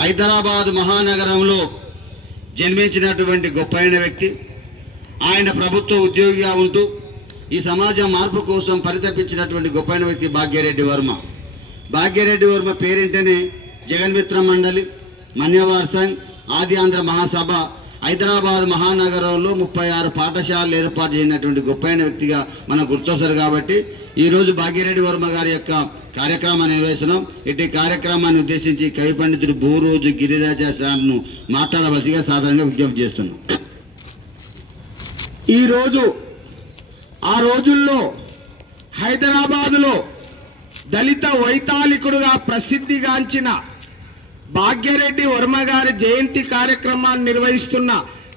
హైదరాబాద్ మహానగరంలో జన్మించినటువంటి గొప్పైన వ్యక్తి. ఆయన ప్రభుత్వ ఉద్యోగిగా ఉంటూ ఈ సమాజ మార్పు కోసం పరితపించినటువంటి గొప్పైన వ్యక్తి భాగ్యరెడ్డి వర్మ. భాగ్యరెడ్డి వర్మ పేరింటనే జగన్మిత్ర మండలి, మన్యవార్ సంఘ్, ఆది ఆంధ్ర మహాసభ హైదరాబాద్ మహానగరంలో 36 పాఠశాలలు ఏర్పాటు చేసినటువంటి గొప్పైన వ్యక్తిగా మనకు గుర్తొస్తారు. కాబట్టి ఈరోజు భాగ్యరెడ్డి వర్మ గారి యొక్క కార్యక్రమాన్ని నిర్వహిస్తున్నాం. ఇటు కార్యక్రమాన్ని ఉద్దేశించి కవి పండితుడు బూరోజు గిరిరాజాను మాట్లాడవలసిగా సాధారణంగా విజ్ఞప్తి చేస్తున్నాం. ఈరోజు ఆ రోజుల్లో హైదరాబాదులో దళిత వైతాళికుడుగా ప్రసిద్ధిగాంచిన భాగ్యరెడ్డి వర్మ గారి జయంతి కార్యక్రమాన్ని నిర్వహిస్తున్న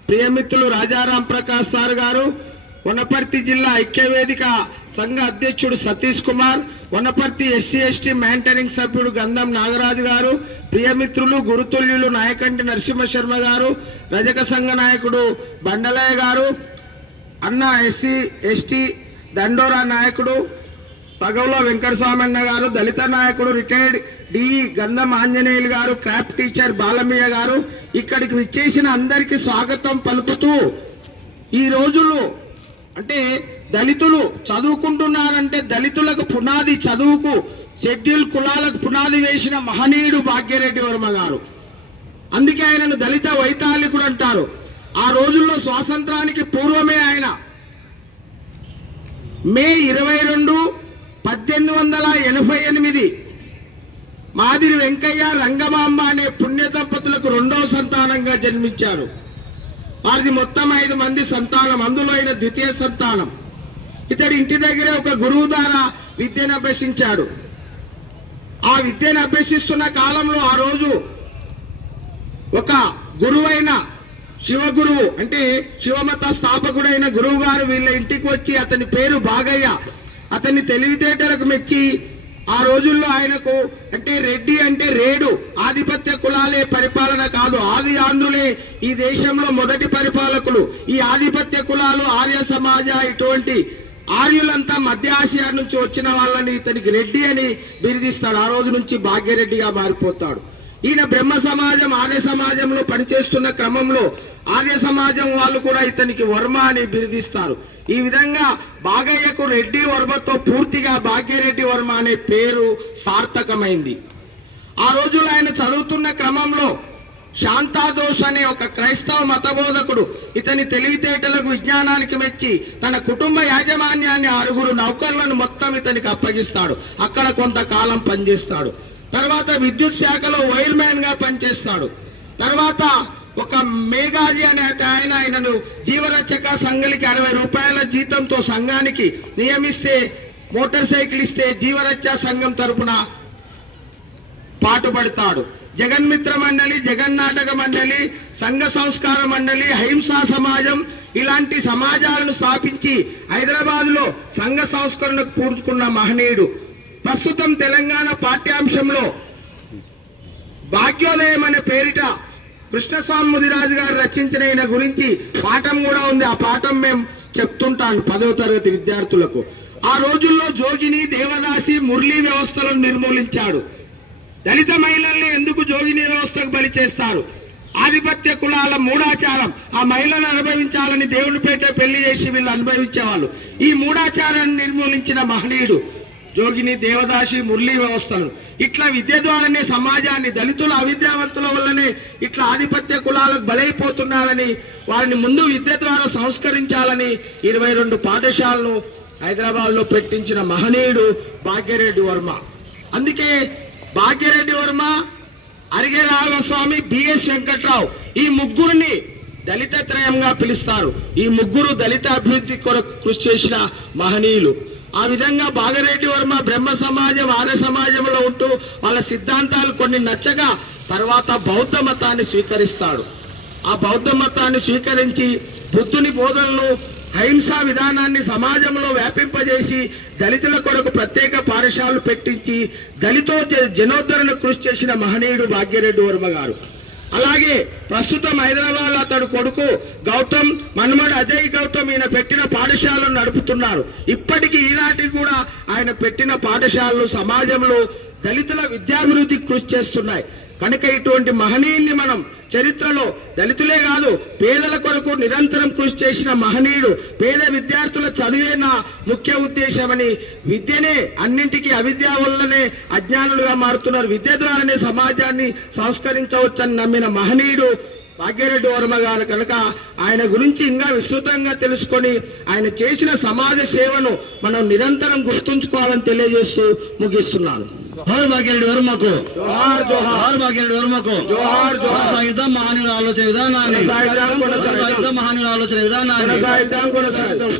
ప్రియమిత్రులు రాజారాం ప్రకాష్ సార్ గారు, వనపర్తి జిల్లా ఐక్యవేదిక సంఘ అధ్యక్షుడు సతీష్ కుమార్, వనపర్తి ఎస్సీ ఎస్టీ మ్యాంటరింగ్ సభ్యుడు గంధం నాగరాజు గారు, ప్రియమిత్రులు గురుతుల్యులు నాయకంటి నరసింహ శర్మ గారు, రజక సంఘ నాయకుడు బండలయ్య గారు, అన్న ఎస్సీ ఎస్టీ దండోరా నాయకుడు పగవుల వెంకటస్వామి అన్న గారు, దళిత నాయకుడు రిటైర్డ్ డిఈ గంధం ఆంజనేయులు గారు, క్రాఫ్ట్ టీచర్ బాలమయ్య గారు, ఇక్కడికి విచ్చేసిన అందరికీ స్వాగతం పలుకుతూ, ఈ రోజుల్లో అంటే దళితులు చదువుకుంటున్నారంటే దళితులకు పునాది, చదువుకు షెడ్యూల్ కులాలకు పునాది వేసిన మహనీయుడు భాగ్యరెడ్డి వర్మ గారు. అందుకే ఆయనను దళిత వైతాళికుడు అంటారు. ఆ రోజుల్లో స్వాతంత్రానికి పూర్వమే ఆయన మే 22, 1888 మాదిరి వెంకయ్య రంగమాంబ అనే పుణ్య దంపతులకు 2వ సంతానంగా జన్మించారు. వారిది మొత్తం 5 మంది సంతానం, అందులో ఆయన ద్వితీయ సంతానం. ఇతడి ఇంటి దగ్గరే ఒక గురువు ద్వారా విద్యను అభ్యసించాడు. ఆ విద్యను అభ్యసిస్తున్న కాలంలో ఆ రోజు ఒక గురువైన శివగురువు అంటే శివమత స్థాపకుడైన గురువు గారు వీళ్ళ ఇంటికి వచ్చి, అతని పేరు బాగయ్య, అతని తెలివితేటలకు మెచ్చి ఆ రోజుల్లో ఆయనకు అంటే రెడ్డి అంటే రేడు, ఆధిపత్య కులాలే పరిపాలన కాదు, ఆది ఆంధ్రులే ఈ దేశంలో మొదటి పరిపాలకులు. ఈ ఆధిపత్య కులాలు ఆర్య సమాజ ఇటువంటి ఆర్యులంతా మధ్య ఆసియా నుంచి వచ్చిన వాళ్ళని ఇతనికి రెడ్డి అని బిరుదిస్తాడు. ఆ రోజు నుంచి భాగ్యరెడ్డిగా మారిపోతాడు. ఈయన బ్రహ్మ సమాజం ఆర్య సమాజంలో పనిచేస్తున్న క్రమంలో ఆర్య సమాజం వాళ్ళు కూడా ఇతనికి వర్మ అని బిరుదిస్తారు. ఈ విధంగా బాగయ్యకు రెడ్డి వర్మతో పూర్తిగా భాగ్యరెడ్డి వర్మ అనే పేరు సార్థకమైంది. ఆ రోజుల్లో ఆయన చదువుతున్న క్రమంలో శాంతాదోష్ అనే ఒక క్రైస్తవ మతబోధకుడు ఇతని తెలివితేటలకు విజ్ఞానానికి మెచ్చి తన కుటుంబ యాజమాన్యాన్ని 6 నౌకర్లను మొత్తం ఇతనికి అప్పగిస్తాడు. అక్కడ కొంతకాలం పనిచేస్తాడు. తర్వాత విద్యుత్ శాఖలో వైర్ మ్యాన్ గా పనిచేస్తాడు. తర్వాత ఒక మేఘాజీ అనే ఆయనను జీవరక్షక సంఘానికి 60 రూపాయల జీతంతో సంఘానికి నియమిస్తే, మోటార్ సైకిల్ ఇస్తే జీవరక్ష సంఘం తరపున పాటుపడతాడు. జగన్మిత్ర మండలి, జగన్నాటక మండలి, సంఘ సంస్కార మండలి, అహింసా సమాజం ఇలాంటి సమాజాలను స్థాపించి హైదరాబాద్ లో సంఘ సంస్కరణకు పూర్చుకున్న మహనీయుడు. ప్రస్తుతం తెలంగాణ పాఠ్యాంశంలో భాగ్యోదయం అనే పేరిట కృష్ణస్వామి ముదిరాజు గారు రచించిన ఈయన గురించి పాఠం కూడా ఉంది. ఆ పాఠం మేము చెప్తుంటాను 10వ తరగతి విద్యార్థులకు. ఆ రోజుల్లో జోగిని, దేవదాసి, మురళీ వ్యవస్థలను నిర్మూలించాడు. దళిత మహిళల్ని ఎందుకు జోగిని వ్యవస్థకు బలి చేస్తారు? ఆధిపత్య కులాల మూఢాచారం, ఆ మహిళను అనుభవించాలని దేవుడిపేట పెళ్లి చేసి వీళ్ళు అనుభవించేవాళ్ళు. ఈ మూఢాచారాన్ని నిర్మూలించిన మహనీయుడు జోగిని, దేవదాసి, మురళీ వ్యవస్థలు. ఇట్లా విద్య ద్వారానే సమాజాన్ని, దళితుల అవిద్యావంతుల వల్లనే ఇట్లా ఆధిపత్య కులాలకు బలైపోతున్నారని వారిని ముందు విద్య ద్వారా సంస్కరించాలని 22 పాఠశాలను హైదరాబాద్ లో పెట్టించిన మహనీయుడు భాగ్యరెడ్డి వర్మ. అందుకే భాగ్యరెడ్డి వర్మ, అరిగే రామస్వామి, బిఎస్ వెంకట్రావు ఈ ముగ్గురిని దళిత త్రయంగా పిలుస్తారు. ఈ ముగ్గురు దళిత అభివృద్ధి కొరకు కృషి చేసిన మహనీయులు. ఆ విధంగా భాగ్యరెడ్డి వర్మ బ్రహ్మ సమాజం, ఆర్య సమాజంలో ఉంటూ వాళ్ళ సిద్ధాంతాలు కొన్ని నచ్చగా తర్వాత బౌద్ధ మతాన్ని స్వీకరిస్తాడు. ఆ బౌద్ధ మతాన్ని స్వీకరించి బుద్ధుని బోధనలు, అహింసా విధానాన్ని సమాజంలో వ్యాపింపజేసి దళితుల కొరకు ప్రత్యేక పాఠశాలలు పెట్టించి దళితో జనోద్ధరణ కృషి చేసిన మహనీయుడు భాగ్యరెడ్డి వర్మ గారు. అలాగే ప్రస్తుతం హైదరాబాద్ అతడు కొడుకు గౌతమ్, మన్మడు అజయ్ గౌతమ్ ఈయన పెట్టిన పాఠశాలను నడుపుతున్నారు. ఇప్పటికీ ఈనాటికి కూడా ఆయన పెట్టిన పాఠశాలలు సమాజంలో దళితుల విద్యాభివృద్ధికి కృషి చేస్తున్నాయి. కనుక ఇటువంటి మహనీయుల్ని మనం చరిత్రలో దళితులే కాదు పేదల కొరకు నిరంతరం కృషి చేసిన మహనీయుడు. పేద విద్యార్థుల చదివే నా ముఖ్య ఉద్దేశమని, విద్యనే అన్నింటికీ, అవిద్య వల్లనే అజ్ఞానులుగా మారుతున్నారు, విద్య ద్వారానే సమాజాన్ని సంస్కరించవచ్చని నమ్మిన మహనీయుడు భాగ్యరెడ్డి వర్మ గారు. కనుక ఆయన గురించి ఇంకా విస్తృతంగా తెలుసుకొని ఆయన చేసిన సమాజ సేవను మనం నిరంతరం గుర్తుంచుకోవాలని తెలియజేస్తూ ముగిస్తున్నాను. జోహార్ భాగ్యరెడ్డి వర్మకు, జోహార్ జోహార్ భాగ్యరెడ్డి వర్మకు, జోహార్ జోహార్. కొనసాగిద్దాం మహనీయుల ఆలోచన విధానాన్ని, కొనసాగిద్దాం మహనీయుల ఆలోచన విధానాన్ని. కొనసాగిద్దాం.